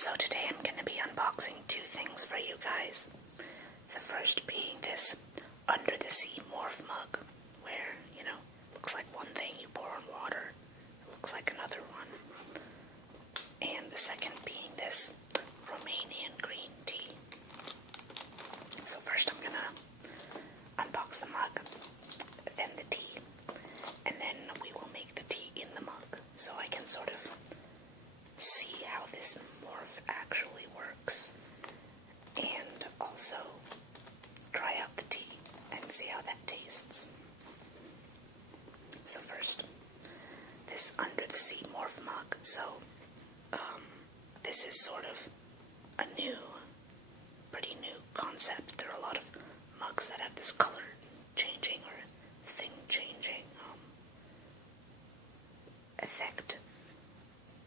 So today I'm going to be unboxing two things for you guys. The first being this under the sea morph mug, where, looks like one thing you pour in water, it looks like another one. And the second being this Romanian green tea. So first I'm going to unbox the mug, then the tea, and then we will make the tea in the mug so I can sort of see how this morph actually works, and also try out the tea and see how that tastes. So first, this under the sea morph mug. So this is sort of a pretty new concept. There are a lot of mugs that have this color changing or thing changing effect.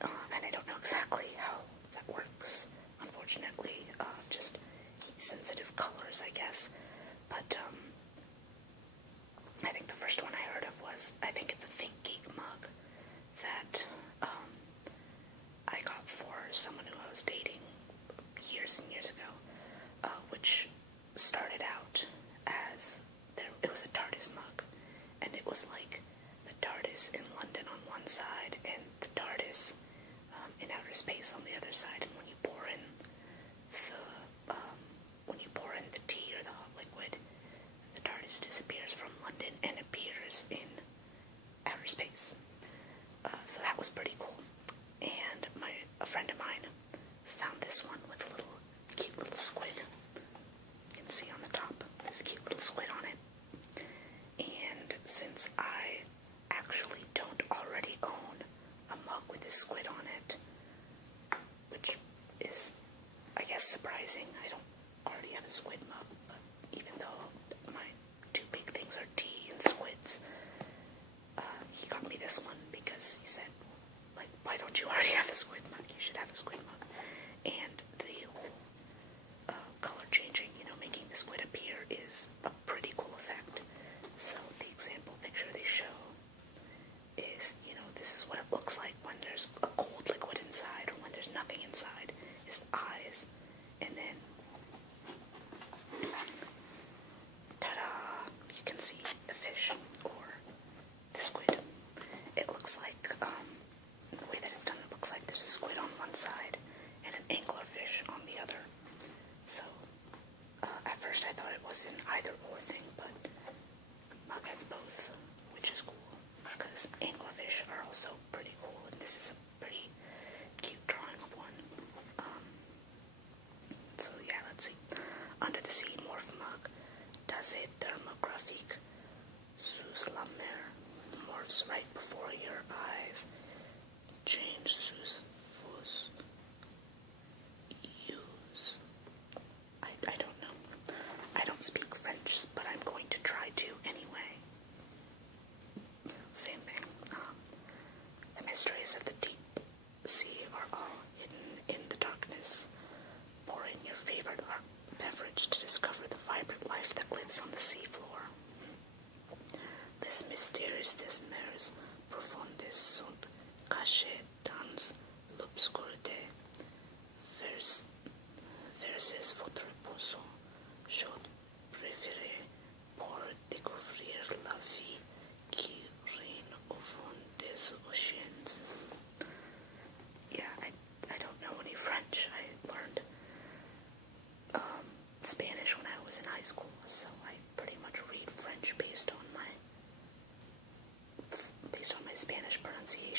And I don't know exactly how that works, unfortunately. Just heat-sensitive colors, I guess. But I think the first one I heard of was, I think it's a Think Geek mug that I got for someone who I was dating years and years ago, which started out as, it was a TARDIS mug, and it was like the TARDIS in London on one side and the TARDIS in outer space on the other side, and when you pour in the tea or the hot liquid, the TARDIS disappears from London and appears in outer space. So that was pretty cool. And a friend of mine found this one with a cute little squid. You can see on the top, there's a cute little squid on it. And since I actually don't already own a mug with a squid on it, which is, I guess, surprising. I don't already have a squid mug, but even though my two big things are tea and squids, he got me this one because he said, why don't you already have a squid mug? You should have a squid mug. And the whole color changing, making the squid appear is a pretty cool effect. So the example picture they show is, this is what it looks like when there's a cold liquid inside, or when there's nothing inside, is the eyes. And then, ta-da! You can see the fish, or the squid. It looks like, the way that it's done, it looks like there's a squid on one side, and an anglerfish on the other. So, at first I thought it was an either-or thing, but mug has both, which is cool, because anglerfish are also pretty cool, and this is a pretty cute drawing of one. So yeah, let's see. Under the sea morph mug, das är dermographic sus la mer, morphs right before your eyes, change sus fus use. I don't know. I don't speak French, but I'm going to try to anyway. Same thing. The mysteries of the deep sea are all hidden in the darkness. Pour in your favorite beverage to discover the vibrant life that lives on the seafloor. Les mystères des mers profondes sont cachés dans l'obscurité. Versez votre boisson chaude préférée pour découvrir la vie qui règne au fond des oceans. Yeah, I don't know any French. I learned Spanish when I was in high school, so I pretty much read French based on my Spanish pronunciation.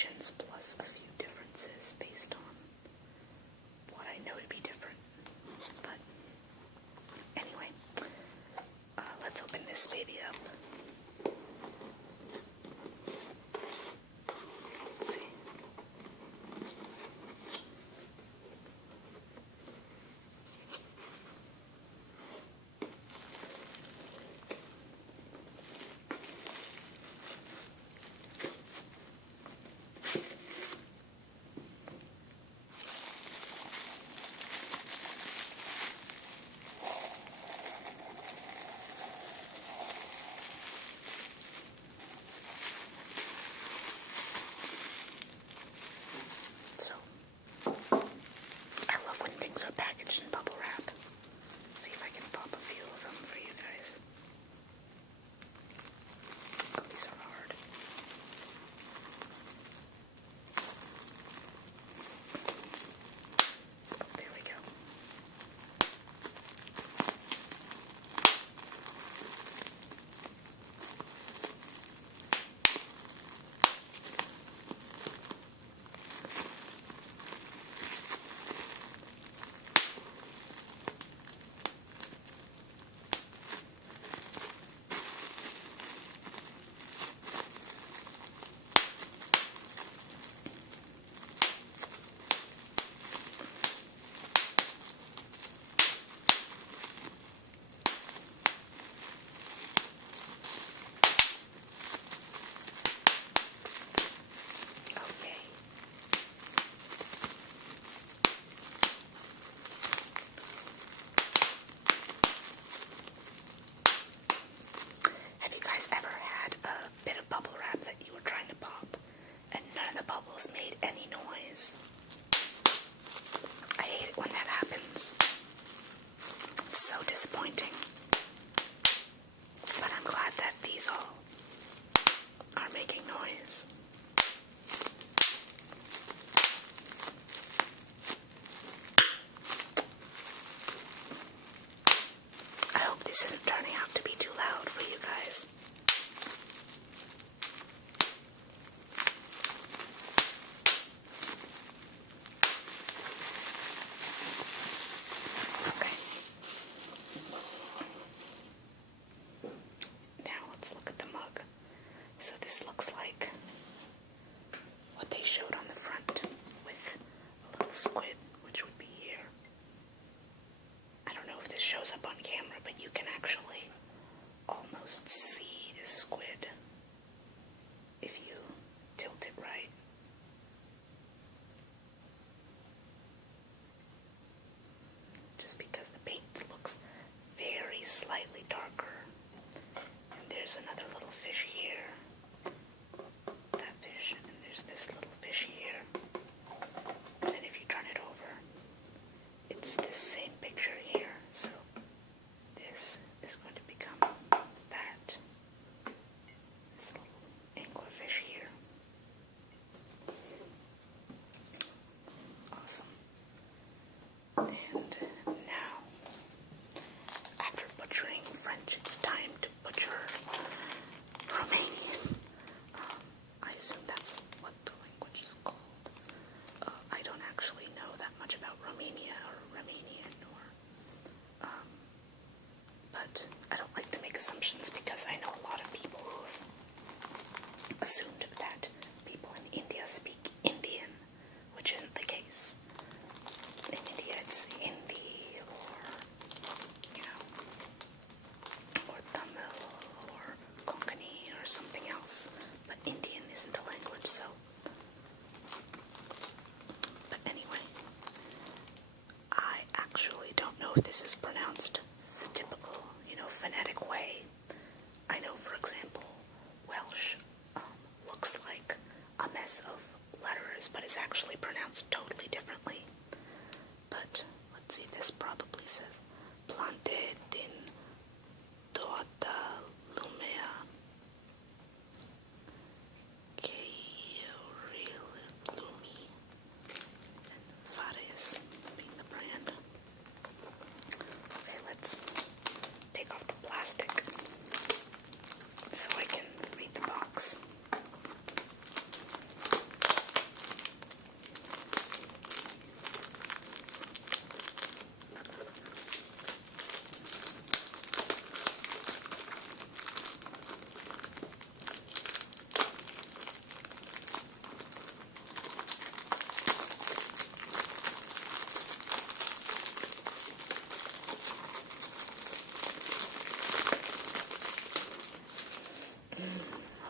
And now, after butchering French, it's time to butcher Romanian. I assume that's what the language is called. I don't actually know that much about Romania or Romanian, but I don't like to make assumptions because I know a lot of people who have assumed that people in India speak Indian, which isn't the case. In India, it's Hindi or, or Tamil or Konkani or something else, but Indian isn't a language, so. But anyway, I actually don't know if this is pronounced the typical, phonetic way. I know, for example, Welsh looks like a mess of letters, but is actually pronounced totally differently. But let's see, this probably says Plante din toată lumea Career Lumi and Fares being the brand. Okay, let's take off the plastic so I can read the box.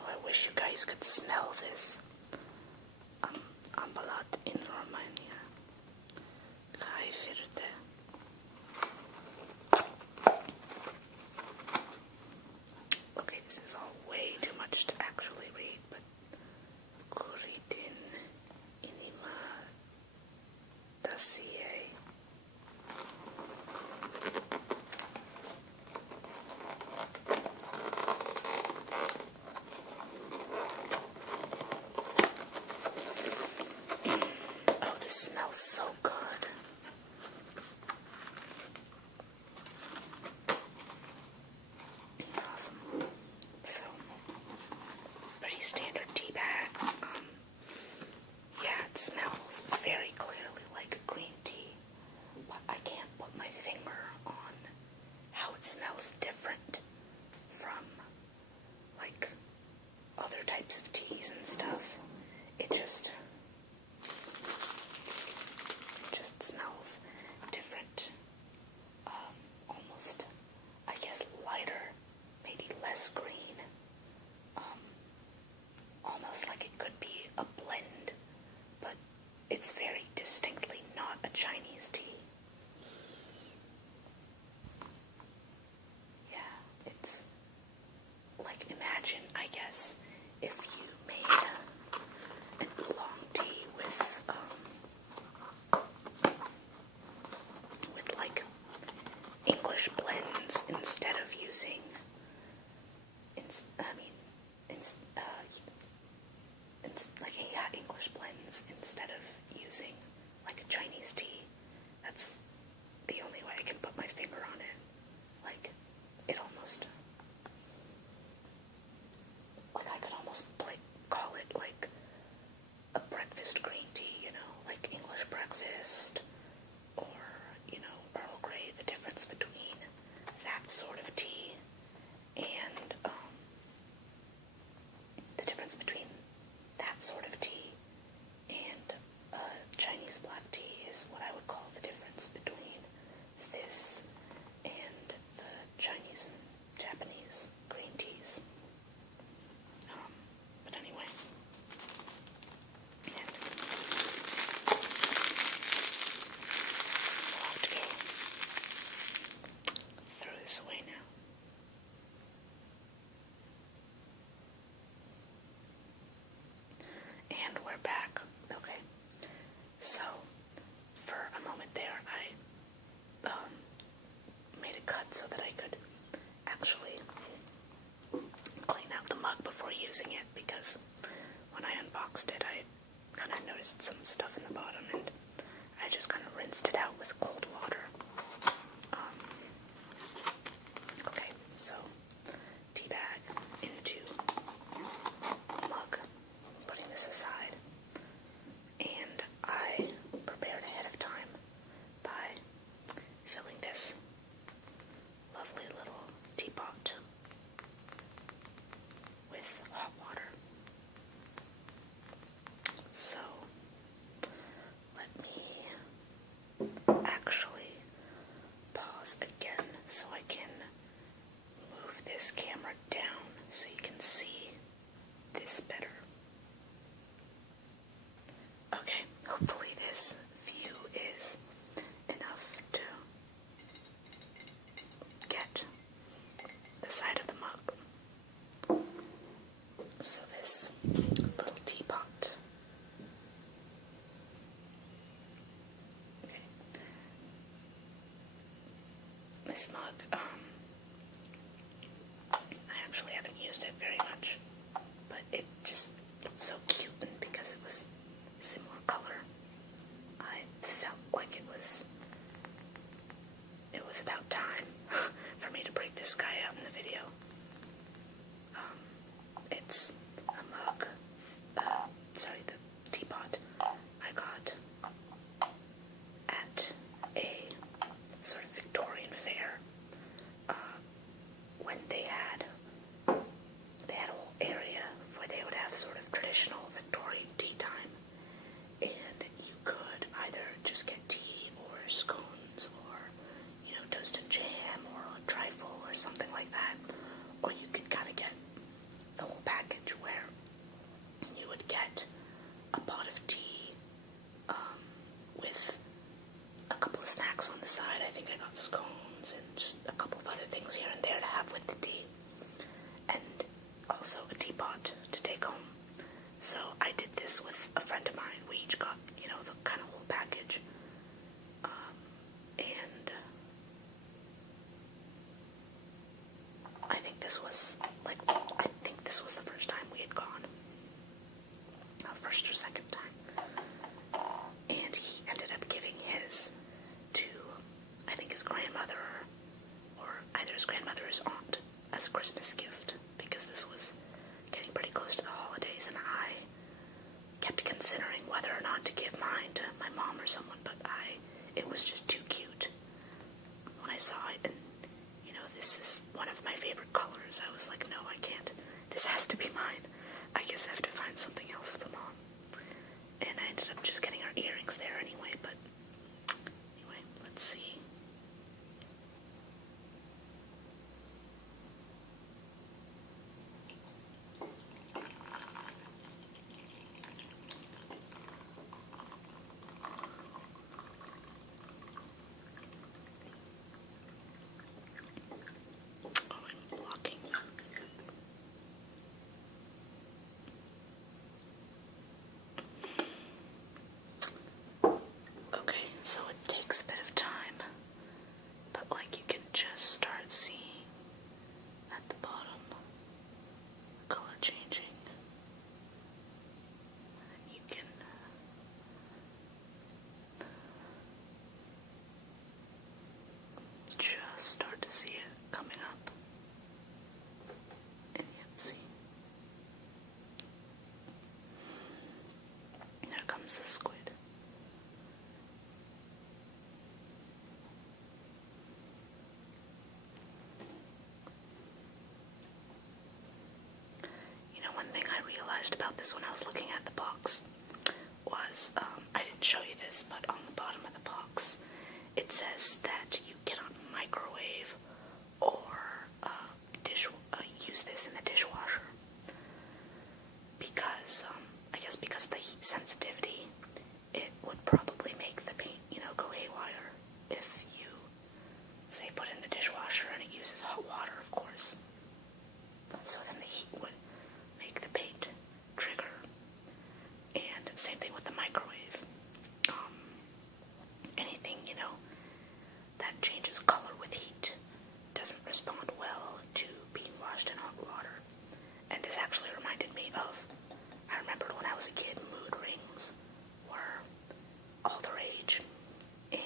I wish you guys could smell this. Ambalat in Romania. Kai firte. Okay, this is all way too much to actually read, but Kuritin inima dasie. Oh, this smells so good. Awesome. So, pretty standard tea bags. Yeah, it smells very clearly like green tea, but I can't put my finger on how it smells different from, like, other types of teas and stuff. It just smells different. Almost, I guess, lighter, maybe less green. Almost like it could be a blend, but it's very distinctly not a Chinese tea. Yeah, it's like, imagine, I guess, if you made an oolong tea with like English blends instead of using, English blends instead of using like a Chinese tea. That's the only way I can put my finger on it. Like, it almost, like, I could almost call it like a breakfast green tea, like English breakfast, or, Earl Grey. The difference between that sort of tea and, the difference between that sort of tea and Chinese black tea is what I would call the difference between this and the Chinese and Japanese green teas. But anyway, and I'll have to go throw this away now. And we're back. Okay. So, for a moment there, I made a cut so that I could actually clean out the mug before using it, because when I unboxed it, I kind of noticed some stuff in the bottom, and I just kind of rinsed rinsed it out with cold water. Okay, so tea bag into a mug, putting this aside, and I prepared ahead of time by filling this lovely little teapot with hot water. So let me actually pause again so I can move this camera down so you can see this better. Okay, hopefully this view is enough to get the side of the mug. So this little teapot. Okay. This mug, I actually haven't used it very much, but it just looked so cute, and because it was similar color, I felt like it was about time for me to break this guy out in the video. It's a mug, the teapot I got at a sort of Victorian fair, when they had a whole area where they would have sort of traditional Victorian tea time, and you could either just get tea or scones or, toast and jam or a trifle or something like that, or you could kind of get the whole package where you would get a pot of tea with a couple of snacks on the side. I think I got scones and just a couple of other things here and there to have with the tea, and also a teapot to take home. So I did this with a friend of mine. We each got, the kind of whole package, and I think this was the first time we had gone, first or second time, and he ended up giving his to, I think, his grandmother, or either his grandmother or his aunt, as a Christmas gift, because this was getting pretty close to the holidays, and I kept considering whether or not to give mine to my mom or someone, but it was just too cute when I saw it, and this is one of my favorite colors. I was like, no, I can't. This has to be mine. I guess I have to find something else for Mom. And I ended up just getting her earrings there anyway, but anyway, let's see. So it takes a bit of time, but like you can just start seeing at the bottom color changing, and you can just start to see it coming up, and yep, see, there comes the squid. About this when I was looking at the box was, I didn't show you this, but on the bottom of the box it says that you cannot microwave or use this in the dishwasher because, I guess because of the heat sensitivity, it would probably make the paint, go haywire if you, say, put it in the dishwasher and it uses hot water, of course. So then the heat would make the paint trigger, and same thing with the microwave. Anything, that changes color with heat doesn't respond well to being washed in hot water. And this actually reminded me of, I remembered when I was a kid, mood rings were all the rage, and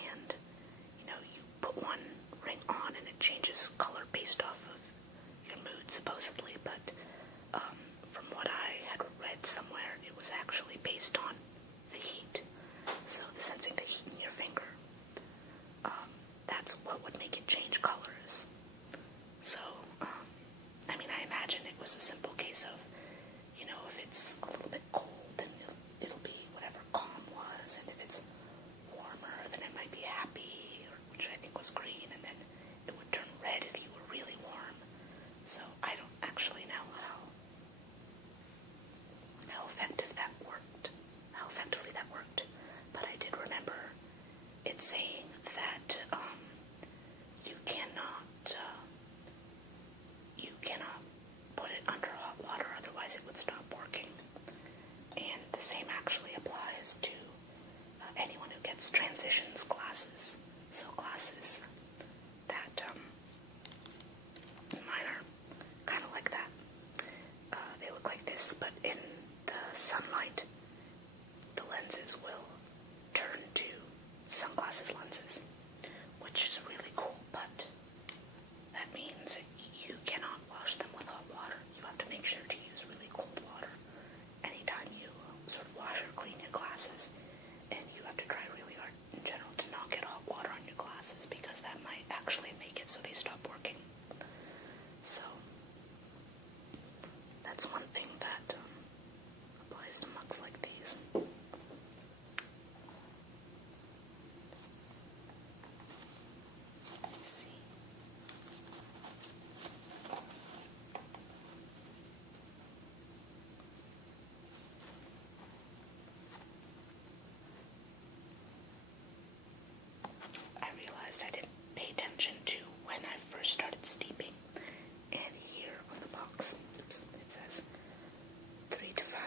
glasses, and you have to try really hard in general to not get hot water on your glasses, because that might actually make it so they stop working. So that's one thing that applies to mugs like these. Let me see. I realized I didn't pay attention to when I first started steeping, and here on the box, oops, it says 3 to 5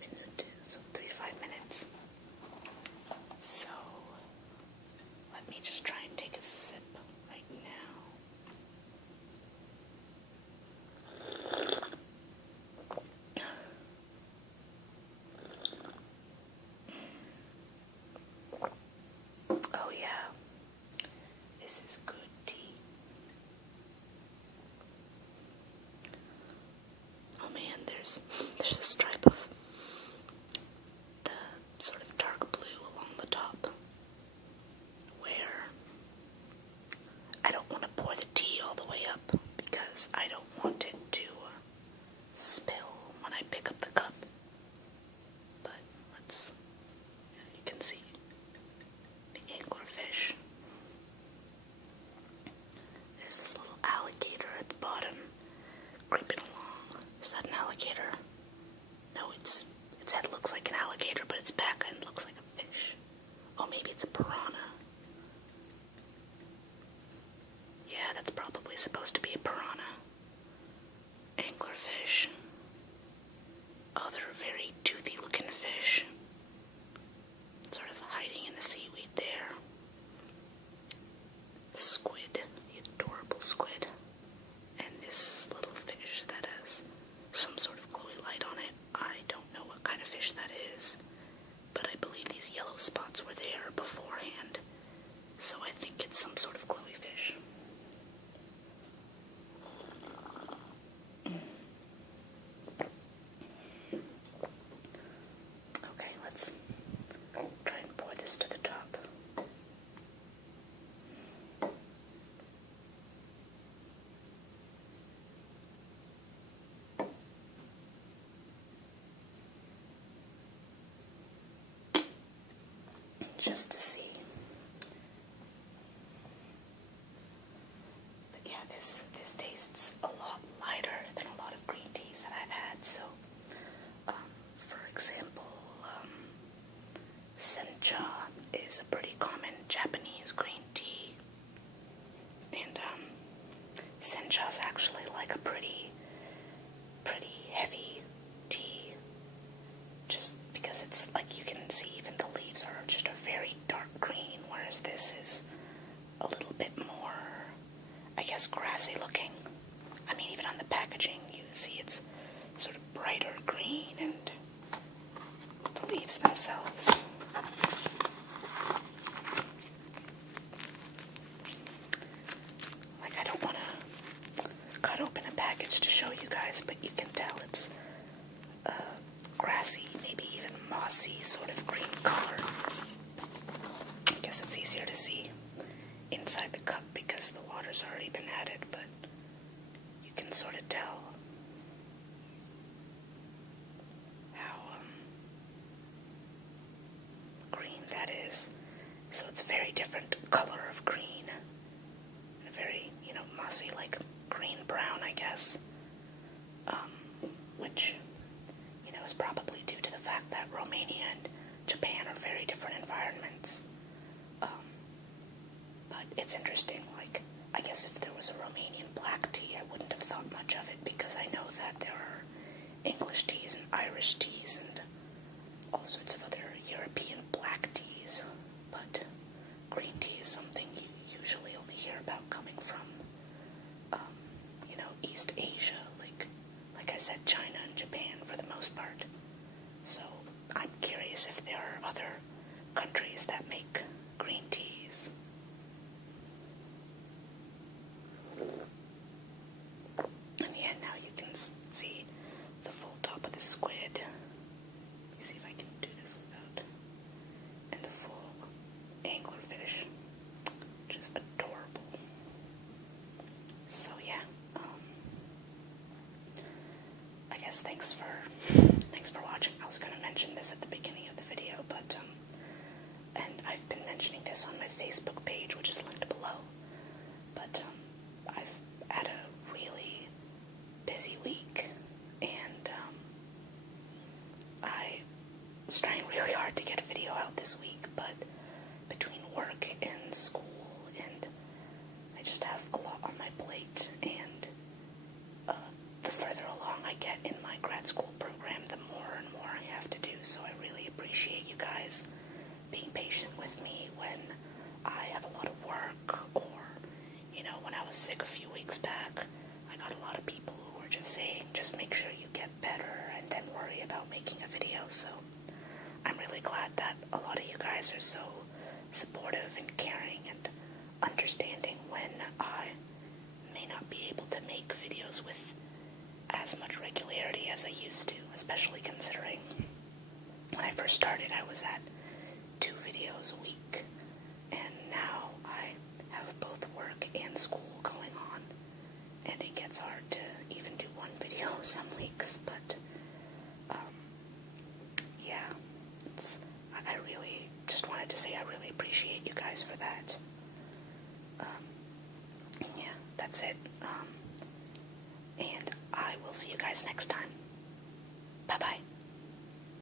minutes, so 3 to 5 minutes. So let me just try and take a sip right now. Oh yeah, this is good tea. Oh man, there's a stripe of the sort of dark blue along the top, where I don't want to pour the tea all the way up because I don't want it to spill when I pick up the cup. But you can see the anglerfish. There's this little alligator at the bottom creeping along. Is that an alligator? No, its head looks like an alligator, but its back end looks like a fish. Oh, maybe it's a piranha. Yeah, that's probably supposed to be a piranha. Anglerfish. Oh, they're a very toothy looking fish. Sort of hiding in the seaweed there. The squid, the adorable squid. And this little fish that has some sort of glowy light on it. I don't know what kind of fish that is, but I believe these yellow spots were there beforehand, so I think it's some sort of glowy fish. Okay, let's try and pour this to the top. Just to see. But yeah, this tastes a lot lighter than a lot of green teas that I've had. So, for example, sencha is a pretty common Japanese green tea, and sencha is actually like a pretty heavy tea, just because it's like, you can see even the leaves are just a very dark green, whereas this is a little bit more, I guess, grassy looking. I mean, even on the packaging you see it's sort of brighter green, and the leaves themselves. Like, I don't want to cut open a package to show you guys, but you can tell it's grassy, maybe even mossy sort of green color. I guess it's easier to see inside the cup because the water's already been added, but you can sort of tell how green that is. So it's a very different color of green, a very, mossy, like green brown, I guess, which is probably due to the fact that Romania and Japan are very different environments. But it's interesting, like, I guess if there was a Romanian black tea, I wouldn't have thought much of it, because I know that there are English teas and Irish teas and all sorts of other European black teas, but green tea is something you usually only hear about coming from, East Asia, like I said, China and Japan for the most part. So I'm curious if there are other countries that make green teas. And yeah, now you can see the full top of the squid. Let me see if I can do this without thanks for watching. I was going to mention this at the beginning of the video, but and I've been mentioning this on my Facebook page, which is linked below. But I've had a really busy week, and I was trying really hard to get a video out this week, but between work and school, and I just have a lot on my plate, and the further along I get in my grad school program, the more and more I have to do, so I really appreciate you guys being patient with me when I have a lot of work, or, you know, when I was sick a few weeks back, I got a lot of people who were just saying, just make sure you get better, and then worry about making a video, so I'm really glad that a lot of you guys are so supportive and caring and understanding when I may not be able to make videos with as much regularity as I used to, especially considering when I first started I was at 2 videos a week, and now I have both work and school going on, and it gets hard to even do 1 video some weeks, but yeah, I really just wanted to say I really appreciate you guys for that. Yeah, that's it. And I will see you guys next time. Bye-bye.